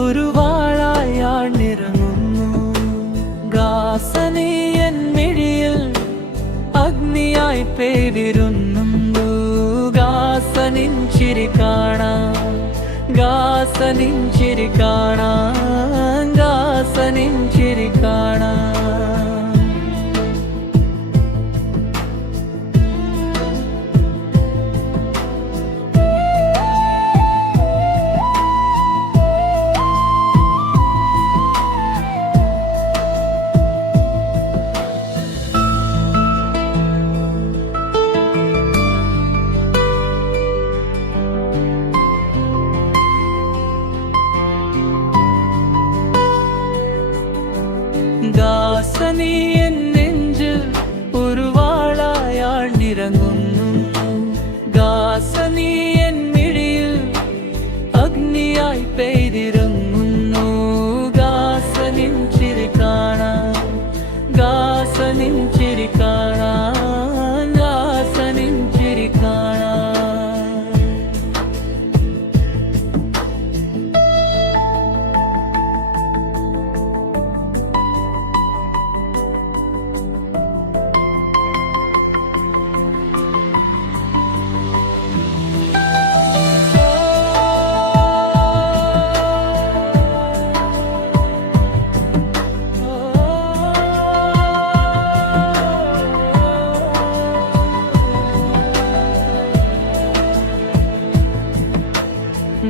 ഒരു വാളായാണിറങ്ങുന്നു. ഗാസനീ എൻ മിഴിയിൽ അഗ്നിയായി പെയ്തിരുന്നു. ഗാസനിൻ ചിരി കാണാൻ, ഗാസനിൻ ചിരി കാണാൻ, ഗാസനിൻ ചിരി കാണാൻ. ഗാസനീ എൻ നെഞ്ചിൽ ഒരു വാളായാണിറങ്ങുന്നു. ഗാസനീ എൻ മിഴിയിൽ അഗ്നിയായി പെയ്തിറങ്ങുന്നു. ഗാസനിൻ ചിരി കാണാൻ, ഗാസനിൻ ചിരി കാണാൻ, ഗാസനിൻ ചിരി കാണാൻ.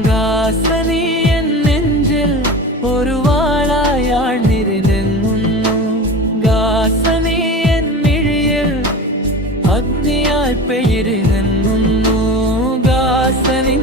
ഗാസനീ എൻ നെഞ്ചിൽ ഒരു വാളായാണിറങ്ങുന്നു. ഗാസനീ എൻ മിഴിയിൽ അഗ്നിയായി പെയ്തിറങ്ങുന്നു. ഗാസനിൻ